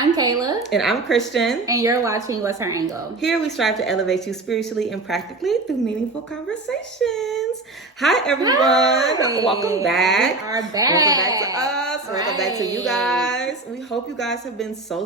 I'm Kayla. And I'm Christian. And you're watching What's Her Angle? Here we strive to elevate you spiritually and practically through meaningful conversations. Hi, everyone. Hi. Welcome back. We are back. Welcome back to us. Right. Welcome back to you guys. We hope you guys have been so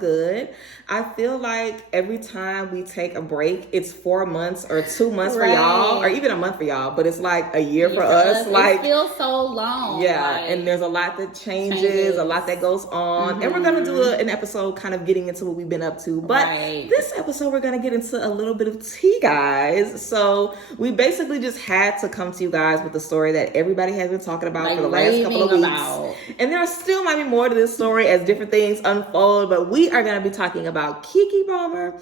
good. I feel like every time we take a break, it's 4 months or 2 months for y'all, or even a month for y'all, but it's like a year for us. Like, it feels so long. Yeah, and there's a lot that changes, a lot that goes on. And we're going to do an episode kind of getting into what we've been up to. But this episode, we're going to get into a little bit of tea, guys. So we basically just had to come to you guys with the story that everybody has been talking about for the last couple of weeks. And there still might be more to this story as different things unfold. But we are going to be talking about Keke Palmer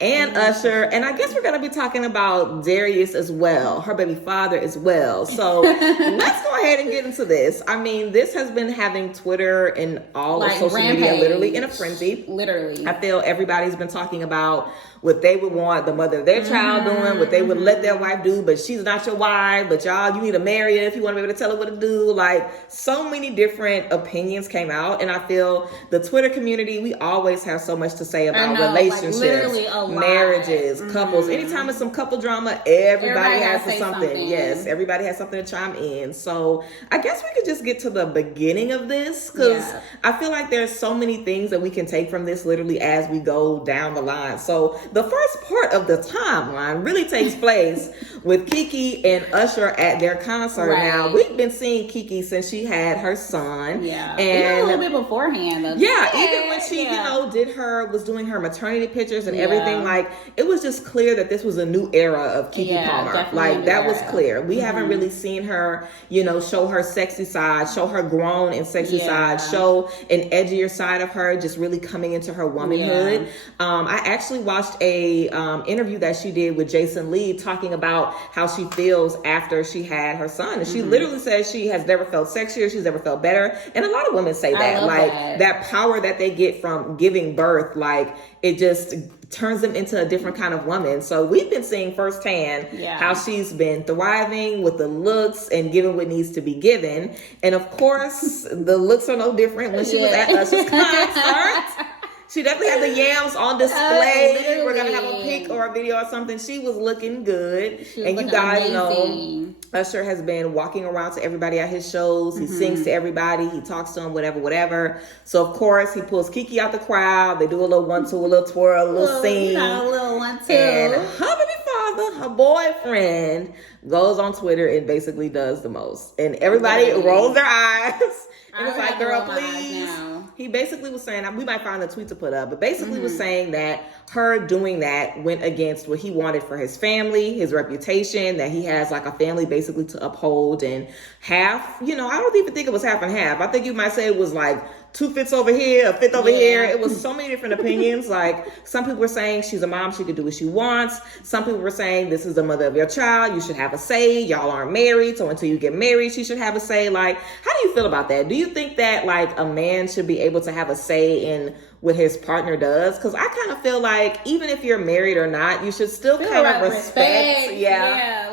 and Usher, and I guess we're going to be talking about Darius as well, her baby father as well. So let's go ahead and get into this. I mean, this has been having Twitter and all of social media literally in a frenzy. Literally. I feel everybody's been talking about what they would want the mother of their child doing, what they would let their wife do, but she's not your wife, but y'all, you need to marry her if you want to be able to tell her what to do. Like, so many different opinions came out, and I feel the Twitter community, we always have so much to say about relationships, marriages, couples. Anytime it's some couple drama, everybody has something. Yes, everybody has something to chime in. So I guess we could just get to the beginning of this, because I feel like there's so many things that we can take from this literally as we go down the line. So the first part of the timeline really takes place with Keke and Usher at their concert. Now, we've been seeing Keke since she had her son. Yeah. And even a little bit beforehand. Even when she, was doing her maternity pictures and everything, like, it was just clear that this was a new era of Keke Palmer. Like, that was clear. We haven't really seen her, show her sexy side, show her grown and sexy side, show an edgier side of her, just really coming into her womanhood. I actually watched a interview that she did with Jason Lee talking about how she feels after she had her son, and she literally says she has never felt sexier, she's never felt better. And a lot of women say that, like, that power that they get from giving birth, like, it just turns them into a different kind of woman. So we've been seeing firsthand how she's been thriving with the looks and giving what needs to be given. And of course, the looks are no different when she was at Usher's concert. She definitely had the yams on display. We're going to have a pic or a video or something. She was looking good. And you guys know, Usher has been walking around to everybody at his shows. He sings to everybody. He talks to them, whatever. So, of course, he pulls Keke out the crowd. They do a little 1-2, a little twirl, a little sing. A little 1-2. And her baby father, her boyfriend, goes on Twitter and basically does the most. And everybody rolls their eyes. And it's like, girl, please. He basically was saying, we might find the tweet to put up, but basically was saying that her doing that went against what he wanted for his family, his reputation, that he has like a family basically to uphold. And half, I don't even think it was half and half. I think you might say it was like 2/5 over here, a fifth over here. It was so many different opinions. Like, some people were saying she's a mom, she could do what she wants. Some people were saying this is the mother of your child, you should have a say. Y'all aren't married, so until you get married, she should have a say. Like, how do you feel about that? Do you think that like a man should be able to have a say in what his partner does? Because I kind of feel like even if you're married or not, you should still kind of respect.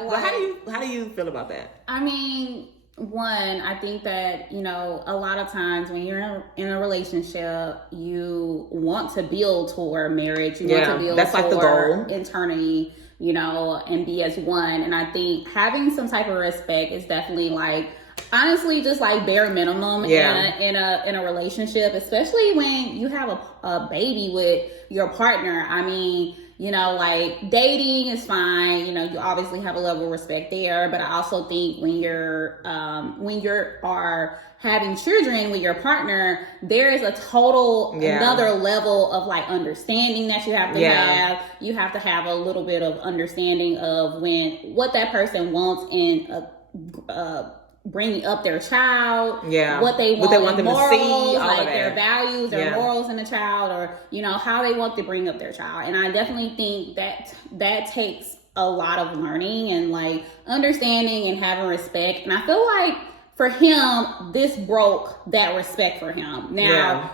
But how do you feel about that? I mean, one, I think that, a lot of times when you're in a relationship, you want to build toward marriage. You want to build toward like the goal. Eternity, and be as one. And I think having some type of respect is definitely like, honestly, just like bare minimum in a relationship, especially when you have a baby with your partner. I mean, like, dating is fine. You obviously have a level of respect there, but I also think when you're having children with your partner, there is a total another level of like understanding that you have to have. You have to have a little bit of understanding of what that person wants in bringing up their child, what they want them morals, to see, like their values, their morals in the child, or how they want to bring up their child. And I definitely think that takes a lot of learning and like understanding and having respect. And I feel like for him, this broke that respect for him. Now,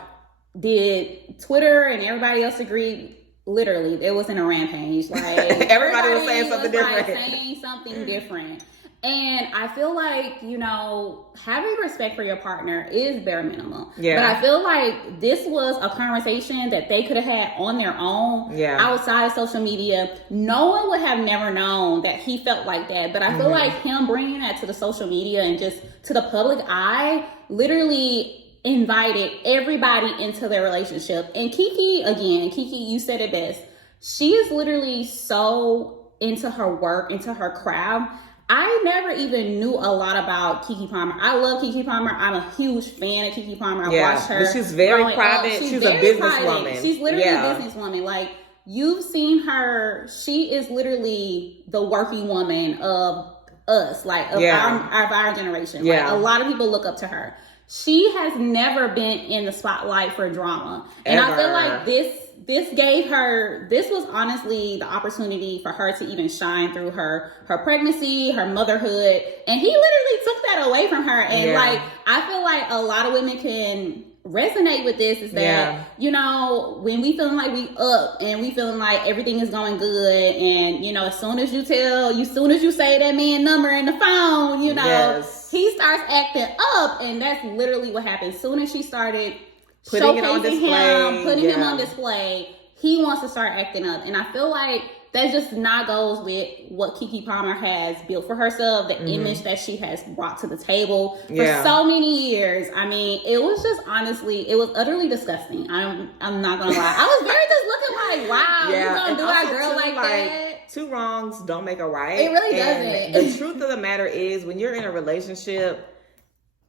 did Twitter and everybody else agree? Literally, it wasn't a rampage. Like, everybody was saying something different. Saying something different. And I feel like, you know, having respect for your partner is bare minimum. Yeah. But I feel like this was a conversation that they could have had on their own outside of social media. No one would have never known that he felt like that. But I feel like him bringing that to the social media and just to the public eye literally invited everybody into their relationship. And Keke, you said it best. She is literally so into her work, into her craft. I never even knew a lot about Keke Palmer. I love Keke Palmer. I'm a huge fan of Keke Palmer. I watched her. But she's very private. She's a businesswoman. She's literally a businesswoman. Like, you've seen her. She is literally the working woman of us, like of our generation. Like, a lot of people look up to her. She has never been in the spotlight for drama. And I feel like this was honestly the opportunity for her to even shine through her pregnancy, her motherhood. And he literally took that away from her. And like, I feel like a lot of women can resonate with this, is that, you know, when we feeling like we up and we feeling like everything is going good, and, you know, as soon as you say that man number in the phone, you know, he starts acting up. And that's literally what happened. As soon as she started putting him on display, he wants to start acting up. And I feel like that just not goes with what Keke Palmer has built for herself, the image that she has brought to the table for so many years. I mean, it was just, honestly, it was utterly disgusting. I'm not gonna lie. I was very just looking like, wow, you gonna do our girl like that? Two wrongs don't make a right. It really doesn't. The truth of the matter is, when you're in a relationship,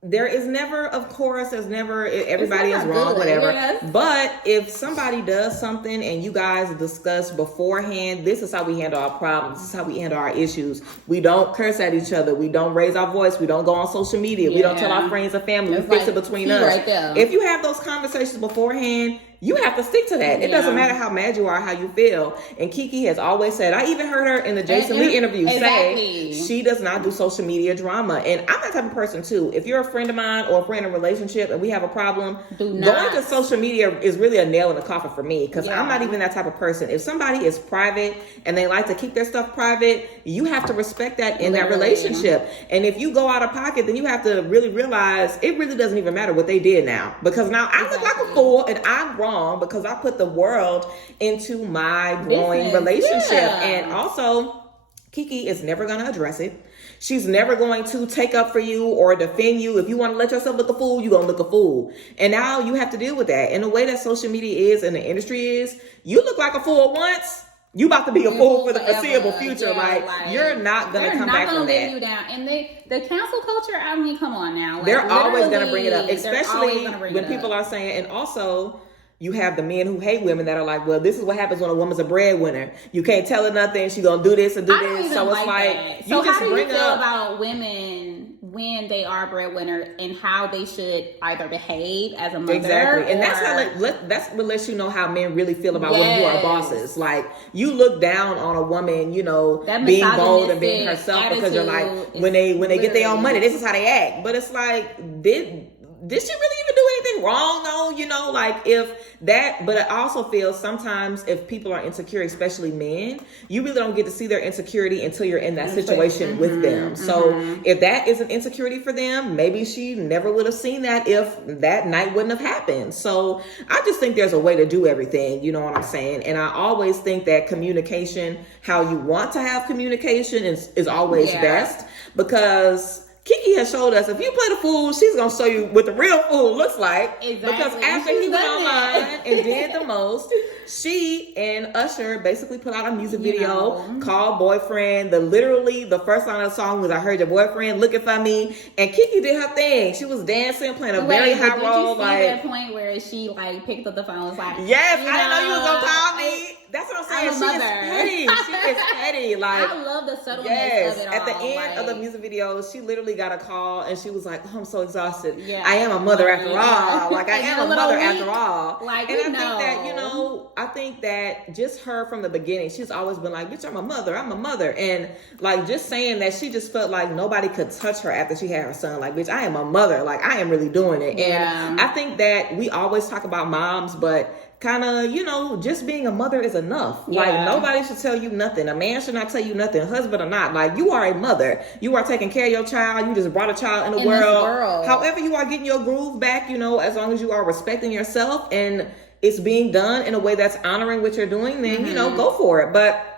there is never, of course, there's never, everybody is wrong, whatever. Yes. But if somebody does something and you guys discuss beforehand, this is how we handle our problems. This is how we handle our issues. We don't curse at each other. We don't raise our voice. We don't go on social media. We don't tell our friends and family. We fix it between us. Right there. If you have those conversations beforehand, you have to stick to that. It doesn't matter how mad you are, how you feel. And Keke has always said, I even heard her in the Jason Lee interview say she does not do social media drama. And I'm that type of person too. If you're a friend of mine or if we're in a relationship and we have a problem, going to social media is really a nail in the coffin for me, because I'm not even that type of person. If somebody is private and they like to keep their stuff private, you have to respect that in that relationship. And if you go out of pocket, then you have to really realize it really doesn't even matter what they did now. Because now I look like a fool and I'm wrong because I put the world into my growing relationship. And also, Keke is never going to address it. She's never going to take up for you or defend you. If you want to let yourself look a fool, you're going to look a fool. And now you have to deal with that. And the way that social media is and the industry is, you look like a fool once, you about to be a fool for the foreseeable future. Like, you're not going to come back from that. They're not going to let you down. And the cancel culture, I mean, come on now. Like, they're always going to bring it up, especially when people are saying, and also, you have the men who hate women that are like, well, this is what happens when a woman's a breadwinner. You can't tell her nothing. She's going to do this and do this. So it's like, so how do you feel about women when they are breadwinners and how they should either behave as a mother? Exactly. And that's what lets you know how men really feel about women who are bosses. Like, you look down on a woman, you know, being bold and being herself because you're like, when they get their own money, this is how they act. But it's like, did she really even do anything wrong though? You know, like but I also feel sometimes if people are insecure, especially men, you really don't get to see their insecurity until you're in that situation with them. So if that is an insecurity for them, maybe she never would have seen that if that night wouldn't have happened. So I just think there's a way to do everything, you know what I'm saying? And I always think that communication, how you want to have communication is always best, because Keke has showed us if you play the fool, she's going to show you what the real fool looks like. Exactly. Because after he went online and did the most, she and Usher basically put out a music video called Boyfriend. Literally the first line of the song was, I heard your boyfriend looking for me. And Keke did her thing. She was dancing, playing a very high role. Did you see that point where she like picked up the phone and was like, yes, I didn't know you was going to call me. That's what I'm saying. She is petty. She is petty. Like, I love the subtleness of it all. At the end of the music video, she literally got a call and she was like, oh, I'm so exhausted. I am a mother after all. Like, I am a mother after all. Like, and I think that just her from the beginning, she's always been like, bitch, I'm a mother. And like, just saying that, she just felt like nobody could touch her after she had her son. Like, bitch, I am a mother. Like, I am really doing it. And I think that we always talk about moms, but kind of, just being a mother is enough. Yeah. Like, nobody should tell you nothing. A man should not tell you nothing, husband or not. Like, you are a mother. You are taking care of your child. You just brought a child in the world. However you are getting your groove back, as long as you are respecting yourself and it's being done in a way that's honoring what you're doing, then, go for it. But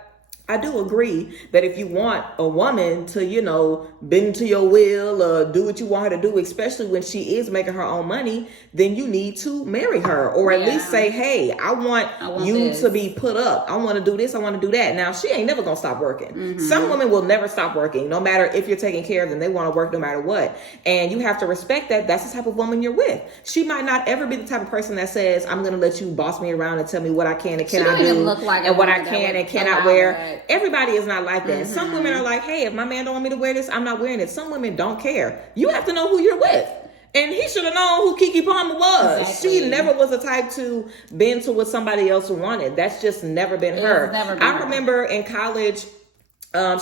I do agree that if you want a woman to, bend to your will or do what you want her to do, especially when she is making her own money, then you need to marry her or at least say, hey, I want you to be put up. I want to do this. I want to do that. Now, she ain't never going to stop working. Mm-hmm. Some women will never stop working, no matter if you're taking care of them. They want to work no matter what. And you have to respect that. That's the type of woman you're with. She might not ever be the type of person that says, I'm going to let you boss me around and tell me what I can and cannot do and what I can and cannot wear. Everybody is not like that. Mm-hmm. Some women are like, hey, if my man don't want me to wear this, I'm not wearing it. Some women don't care. You have to know who you're with. And he should have known who Keke Palmer was. Exactly. She never was the type to bend to what somebody else wanted. That's just never been her. I remember in college,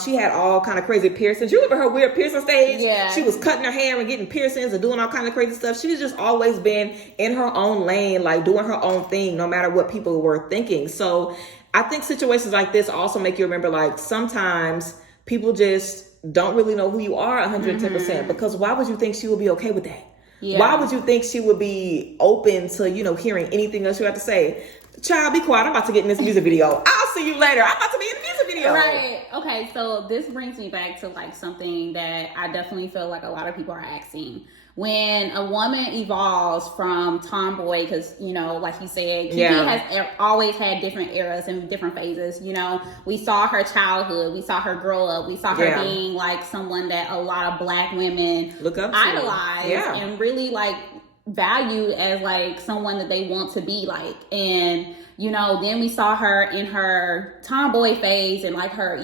she had all kind of crazy piercings. You remember her weird piercing stage? Yeah. She was cutting her hair and getting piercings and doing all kind of crazy stuff. She's just always been in her own lane, like doing her own thing, no matter what people were thinking. So I think situations like this also make you remember, like, sometimes people just don't really know who you are 110%, because why would you think she would be okay with that? Yeah. Why would you think she would be open to, hearing anything else you have to say? Child, be quiet. I'm about to get in this music video. I'll see you later. I'm about to be in the music video. Right. Okay, so this brings me back to, like, something that I definitely feel like a lot of people are asking. When a woman evolves from tomboy, because, like you said, Keke has always had different eras and different phases. We saw her childhood. We saw her grow up. We saw her being, like, someone that a lot of Black women look up to, idolize and really, like, value as, like, someone that they want to be like. And then we saw her in her tomboy phase and, like, her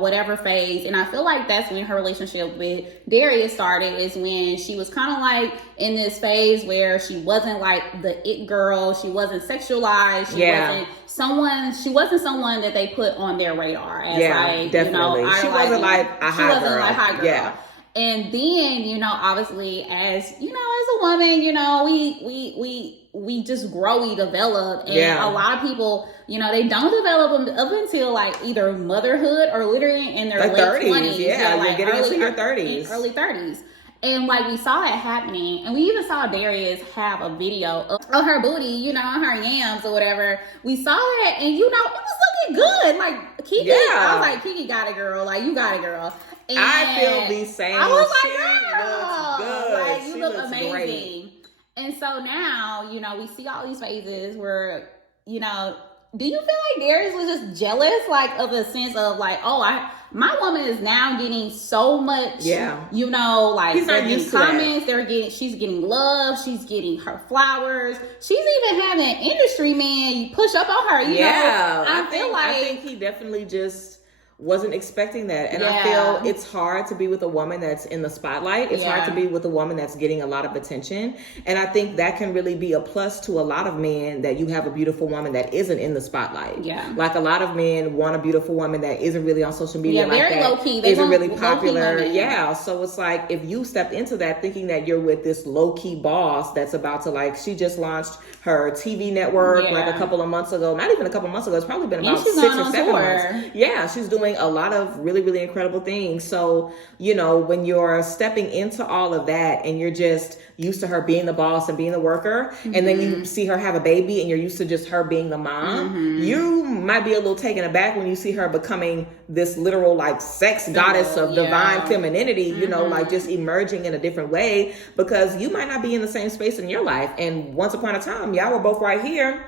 whatever phase, and I feel like that's when her relationship with Darius started, is when she was kind of like in this phase where she wasn't like the it girl, she wasn't sexualized, she wasn't someone that they put on their radar as definitely. She wasn't like a high girl. Yeah. And then, obviously, as a woman, we just grow, we develop. And a lot of people, they don't develop up until, like, either motherhood or literally in their late 20s. Yeah, like you're getting into your 30s. Early 30s. And, like, we saw it happening. And we even saw Darius have a video of her booty, her yams or whatever. We saw that, and, it was looking good. Like, Keke, I was like, Keke got it, girl. Like, you got it, girl. And I feel the same. I was like, she looks good. Like, you look amazing. Great. And so now, we see all these phases where, do you feel like Darius was just jealous, like, of a sense of, like, my woman is now getting so much, like, he's not used to comments, she's getting love, she's getting her flowers, she's even having an industry man push up on her, I think he definitely just wasn't expecting that. And I feel it's hard to be with a woman that's in the spotlight. It's hard to be with a woman that's getting a lot of attention. And I think that can really be a plus to a lot of men, that you have a beautiful woman that isn't in the spotlight. Yeah. Like, a lot of men want a beautiful woman that isn't really on social media, like very that. Low key. Isn't really popular. Yeah. So it's like, if you stepped into that thinking that you're with this low key boss that's about to, like, she just launched her TV network like a couple of months ago. Not even a couple of months ago. It's probably been about 6 or 7 months. Yeah. She's doing a lot of really, really incredible things. So, when you're stepping into all of that and you're just used to her being the boss and being the worker, and then you see her have a baby and you're used to just her being the mom, you might be a little taken aback when you see her becoming this literal, like, sex goddess of divine femininity, like, just emerging in a different way, because you might not be in the same space in your life. And once upon a time, y'all were both right here.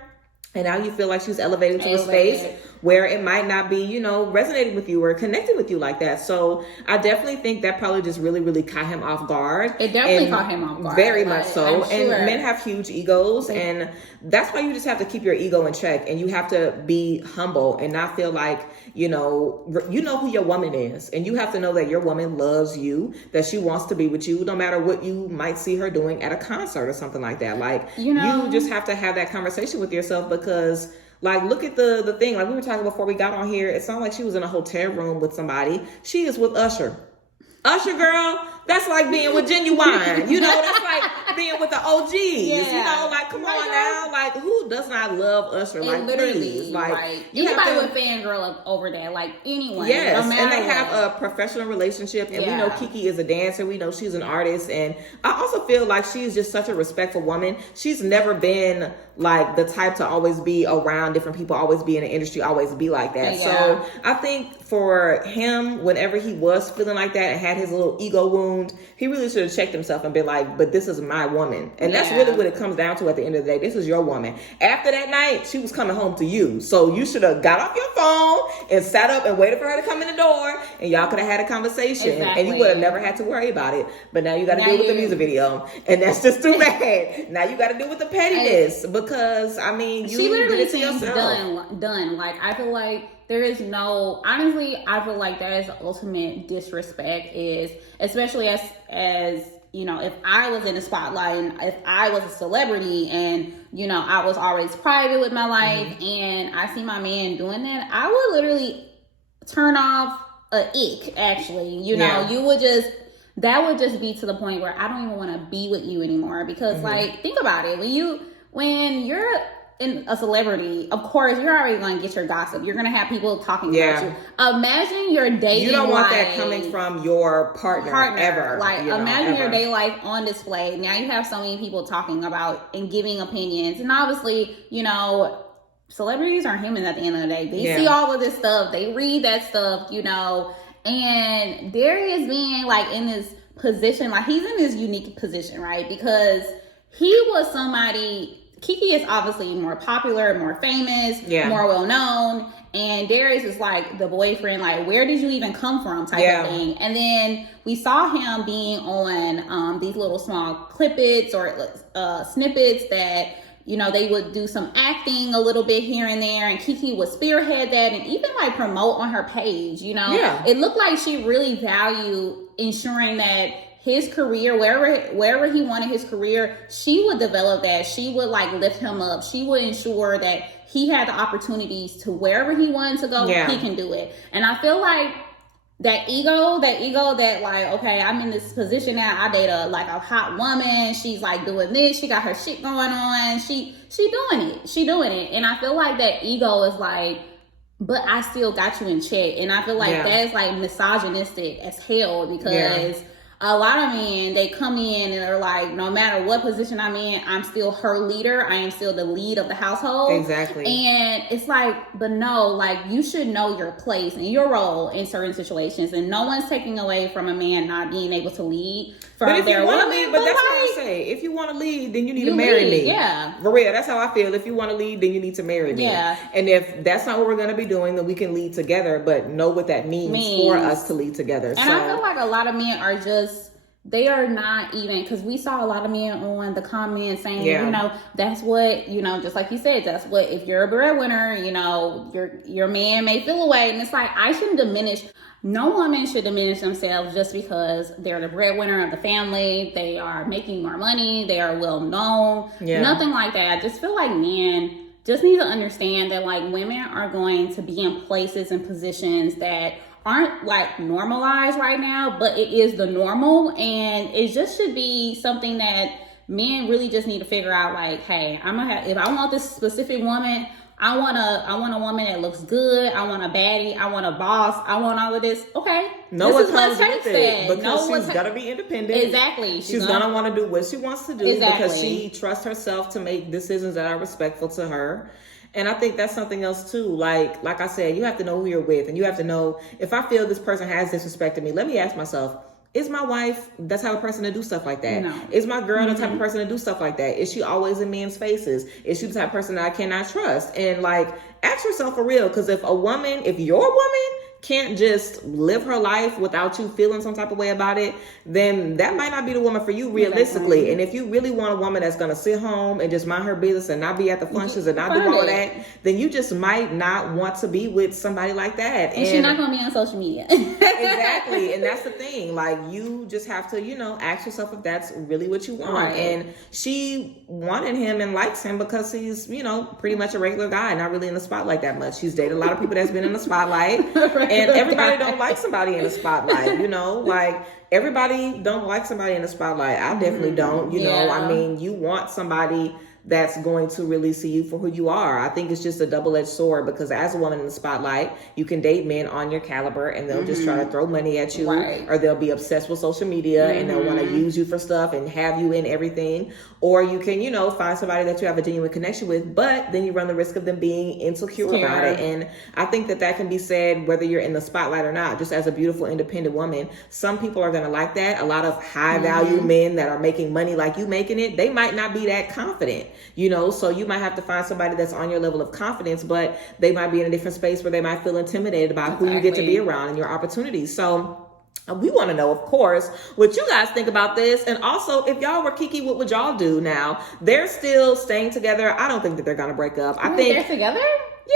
And now you feel like she's elevating to a space where it might not be, resonating with you or connecting with you like that. So I definitely think that probably just really, really caught him off guard. It definitely caught him off guard. Very much so. And men have huge egos. And that's why you just have to keep your ego in check. And you have to be humble and not feel like, you know who your woman is. And you have to know that your woman loves you, that she wants to be with you, no matter what you might see her doing at a concert or something like that. Like, you just have to have that conversation with yourself, because, like, look at the thing. Like, we were talking before we got on here. It's not like she was in a hotel room with somebody. She is with Usher. Usher, girl, that's like being with Genuine. You know, that's like being with the OGs. Yeah. You know, like, come on now. Like, who does not love Usher? Like, please. Like, anybody would fangirl over that. Like, anyone. Yes, no and they have a professional relationship. And we know Keke is a dancer. We know she's an artist. And I also feel like she is just such a respectful woman. She's never been like the type to always be around different people, always be in the industry, always be like that. Yeah. So I think for him, whenever he was feeling like that and had his little ego wound, he really should have checked himself and been like, but this is my woman. And that's really what it comes down to at the end of the day. This is your woman. After that night, she was coming home to you. So you should have got off your phone and sat up and waited for her to come in the door, and y'all could have had a conversation. Exactly. And you would have never had to worry about it. But now you got to deal with the music video. And that's just too bad. Now you got to deal with the pettiness. Because, I mean, you she literally seems yourself. done. Like, I feel like there is no, honestly, I feel like that is the ultimate disrespect, is, especially as you know, if I was in the spotlight and if I was a celebrity and, you know, I was always private with my life and I see my man doing that, I would literally turn off a ick, actually. You know, you would just, that would just be to the point where I don't even want to be with you anymore. Because, like, think about it. When you're in a celebrity, of course, you're already going to get your gossip. You're going to have people talking about you. Imagine your dating life. You don't want that coming from your partner ever. Like, imagine your day life on display. Now you have so many people talking about and giving opinions. And obviously, you know, celebrities are humans at the end of the day. They see all of this stuff. They read that stuff, you know. And there is being, like, in this position, like, he's in this unique position, right? Because he was somebody... Keke is obviously more popular, more famous, more well-known. And Darius is like the boyfriend, like, where did you even come from type of thing. And then we saw him being on these little small clippets or snippets that, you know, they would do some acting a little bit here and there. And Keke would spearhead that and even, like, promote on her page, you know. It looked like she really valued ensuring that his career, wherever he wanted his career, she would develop that. She would, like, lift him up. She would ensure that he had the opportunities to wherever he wanted to go, he can do it. And I feel like that ego that, like, okay, I'm in this position now. I date a hot woman. She's, like, doing this. She got her shit going on. She doing it. She doing it. And I feel like that ego is like, but I still got you in check. And I feel like that's, like, misogynistic as hell, because a lot of men, they come in and they're like, no matter what position I'm in, I'm still her leader. I am still the lead of the household. Exactly. And it's like, but no, like, you should know your place and your role in certain situations. And no one's taking away from a man not being able to lead from their woman. But that's what I say. If you want to lead, then you need to marry me. Yeah. For real, that's how I feel. If you want to lead, then you need to marry me. Yeah. And if that's not what we're going to be doing, then we can lead together, but know what that means for us to lead together. And I feel like a lot of men are just, they are not even, because we saw a lot of men on the comments saying, you know, that's what, you know, just like you said, that's what, if you're a breadwinner, you know, your man may feel away. And it's like, I shouldn't diminish, no woman should diminish themselves just because they're the breadwinner of the family, they are making more money, they are well known, nothing like that. I just feel like men just need to understand that, like, women are going to be in places and positions that aren't, like, normalized right now, but it is the normal, and it just should be something that men really just need to figure out, like, hey, if I want this specific woman, I want a woman that looks good, I want a baddie, I want a boss, I want all of this. Okay, know what comes with it, because she's gotta be independent. Exactly. She's gonna want to do what she wants to do because she trusts herself to make decisions that are respectful to her. And I think that's something else too. Like I said, you have to know who you're with, and you have to know, if I feel this person has disrespected me, let me ask myself, is my wife the type of person to do stuff like that? No. Is my girl the type of person to do stuff like that? Is she always in men's faces? Is she the type of person that I cannot trust? And, like, ask yourself for real, because if your woman can't just live her life without you feeling some type of way about it, then that might not be the woman for you, realistically. Exactly. And if you really want a woman that's going to sit home and just mind her business and not be at the functions and not do all of that, then you just might not want to be with somebody like that. And she's not going to be on social media. Exactly. And that's the thing. Like, you just have to, you know, ask yourself if that's really what you want. Right. And she wanted him and likes him because he's, you know, pretty much a regular guy, not really in the spotlight that much. She's dated a lot of people that's been in the spotlight. Right. And everybody don't like somebody in the spotlight, you know, like everybody don't like somebody in the spotlight. I definitely don't, you know, I mean, you want somebody that's going to really see you for who you are. I think it's just a double-edged sword because as a woman in the spotlight, you can date men on your caliber and they'll just try to throw money at you, or they'll be obsessed with social media and they'll want to use you for stuff and have you in everything. Or you can, you know, find somebody that you have a genuine connection with, but then you run the risk of them being insecure about it. And I think that can be said whether you're in the spotlight or not. Just as a beautiful, independent woman, some people are going to like that. A lot of high-value men that are making money like you making it, they might not be that confident. You know, so you might have to find somebody that's on your level of confidence, but they might be in a different space where they might feel intimidated about who you get to be around and your opportunities. So we want to know, of course, what you guys think about this. And also, if y'all were Keke, what would y'all do now? They're still staying together. I don't think that they're going to break up. I think they're together?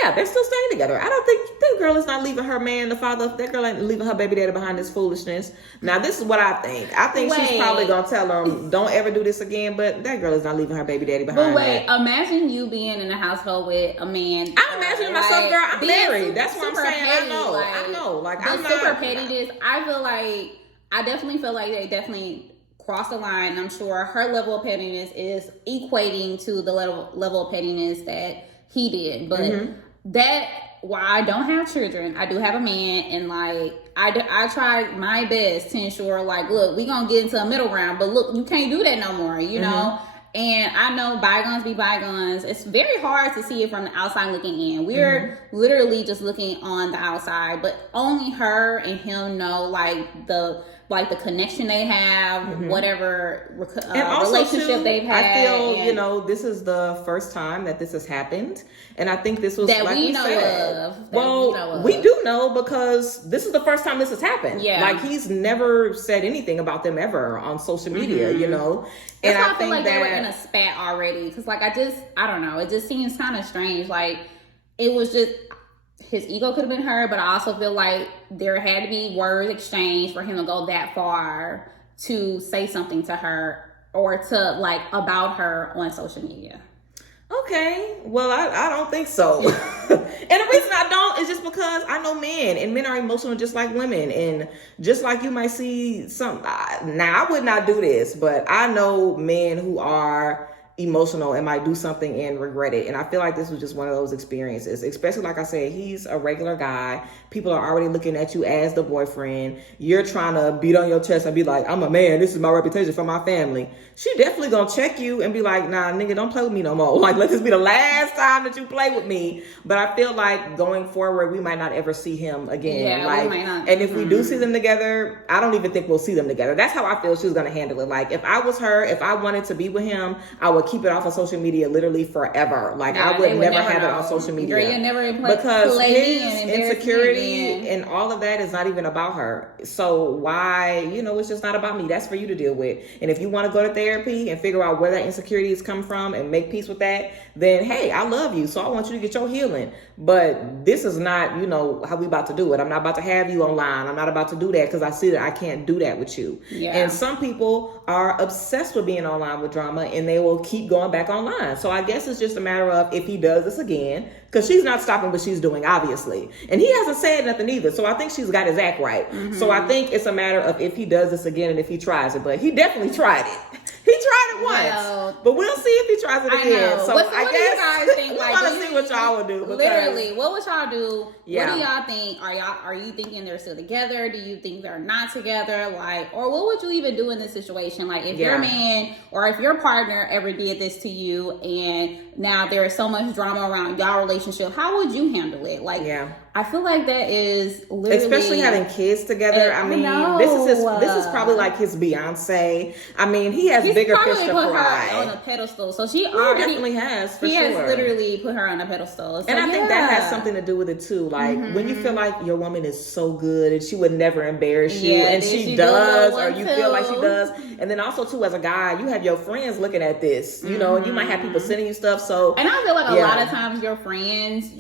Yeah, they're still staying together. I don't think that girl is not leaving her man, the father. That girl ain't leaving her baby daddy behind this foolishness. Now, this is what I think. I think she's probably going to tell him, don't ever do this again. But that girl is not leaving her baby daddy behind. But wait, imagine you being in a household with a man. I imagine myself, girl, I'm married. That's what I'm saying. Petty, I know. Like, I'm not. Super pettiness. I definitely feel like they definitely crossed the line. I'm sure her level of pettiness is equating to the level of pettiness that he did, but while I don't have children, I do have a man, and like I tried my best to ensure, like, look, we gonna get into a middle ground, but look, you can't do that no more, you know. And I know bygones be bygones. It's very hard to see it from the outside looking in. We're literally just looking on the outside, but only her and him know like the connection they have, whatever relationship they've had. I feel, you know, this is the first time that this has happened. And I think this was that like we know said. We do know because this is the first time this has happened. Yeah. Like he's never said anything about them ever on social media, you know. And I feel like they were in a spat already. Because like I don't know. It just seems kind of strange. Like it was just, his ego could have been hurt, but I also feel like there had to be words exchanged for him to go that far to say something to her or to like about her on social media. Okay, well, I don't think so. And the reason I don't is just because I know men, and men are emotional just like women. And just like you might see some, now I would not do this, but I know men who are emotional and might do something and regret it. And I feel like this was just one of those experiences, especially like I said, he's a regular guy. People are already looking at you as the boyfriend. You're trying to beat on your chest and be like, I'm a man. This is my reputation for my family. She definitely gonna check you and be like, nah, nigga, don't play with me no more. Like, let this be the last time that you play with me. But I feel like going forward, we might not ever see him again. Yeah, like, we might not. And if we do see them together, I don't even think we'll see them together. That's how I feel she was gonna handle it. Like, if I was her, if I wanted to be with him, I would keep it off of social media literally forever. Like, I would never have it on social media. Girl, you never because his insecurity and all of that is not even about her. So why, you know, it's just not about me. That's for you to deal with. And if you want to go to therapy and figure out where that insecurity is come from and make peace with that, then hey, I love you. So I want you to get your healing. But this is not, you know, how we about to do it. I'm not about to have you online. I'm not about to do that because I see that I can't do that with you. Yeah. And some people are obsessed with being online with drama and they will keep going back online. So I guess it's just a matter of if he does this again, because she's not stopping what she's doing, obviously. And he hasn't said nothing either. So I think she's got his act right. So I think it's a matter of if he does this again and if he tries it. But he definitely tried it. He tried it once. But we'll see if he tries it again. So I guess do you guys think? we want to see what y'all would do. Literally, what would y'all do? Yeah. What do y'all think? Are you thinking they're still together? Do you think they're not together? Like, or what would you even do in this situation? Like, if your man or if your partner ever did this to you and now there is so much drama around y'all relationship, how would you handle it? Like, I feel like that is literally, especially having kids together. I mean, this is probably like his Beyonce. I mean, he has bigger fish to fry. Her on a pedestal, so he definitely has. He has literally put her on a pedestal, so and I think that has something to do with it too. Like when you feel like your woman is so good and she would never embarrass you, and she does, or you feel like she does, and then also too as a guy, you have your friends looking at this, you know, and you might have people sending you stuff. So, and I feel like a lot of times your friends,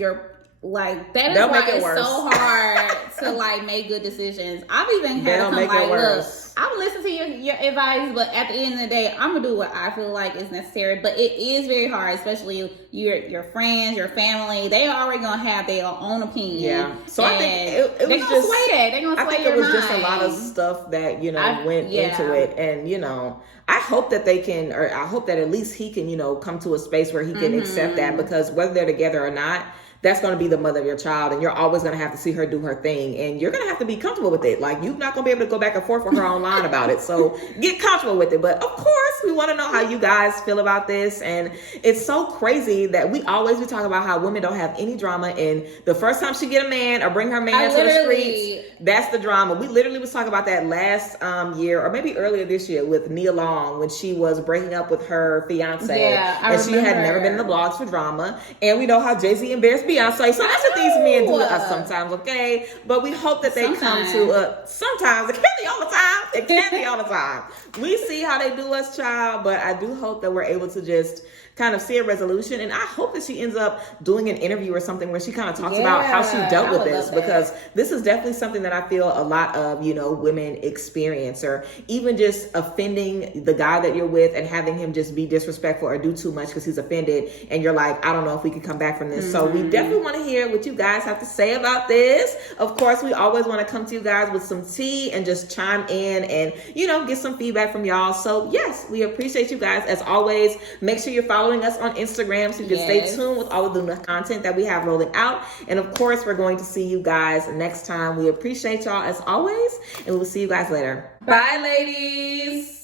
Like, that is why it's so hard to, like, make good decisions. I've even had to come like, look, I'm gonna listen to your advice, but at the end of the day, I'm gonna do what I feel like is necessary. But it is very hard, especially your friends, your family. They already gonna have their own opinion. Yeah. So I think it was gonna sway that. They're gonna sway your mind. I think it was just a lot of stuff that, you know, went into it. And, you know, I hope that they can, or I hope that at least he can, you know, come to a space where he can accept that, because whether they're together or not, that's going to be the mother of your child, and you're always going to have to see her do her thing, and you're going to have to be comfortable with it. Like, you're not going to be able to go back and forth with her online about it. So get comfortable with it. But of course, we want to know how you guys feel about this. And it's so crazy that we always be talking about how women don't have any drama, and the first time she get a man or bring her man to the streets, that's the drama. We literally was talking about that last year, or maybe earlier this year, with Nia Long, when she was breaking up with her fiance. Yeah, and she had never been in the blogs for drama. And we know how Jay-Z embarrassed Beyonce. So that's what these men do to us sometimes, okay? But we hope that they come to sometimes. It can't be all the time. It can't be all the time. We see how they do us, child, but I do hope that we're able to just kind of see a resolution. And I hope that she ends up doing an interview or something where she kind of talks about how she dealt with this, because this is definitely something that I feel a lot of, you know, women experience, or even just offending the guy that you're with and having him just be disrespectful or do too much because he's offended. And you're like, I don't know if we can come back from this. So we definitely want to hear what you guys have to say about this. Of course, we always want to come to you guys with some tea and just chime in and, you know, get some feedback from y'all. So yes, we appreciate you guys. As always, make sure you're following us on Instagram so you can stay tuned with all of the content that we have rolling out. And of course, we're going to see you guys next time. We appreciate y'all as always, and we'll see you guys later. Bye, ladies.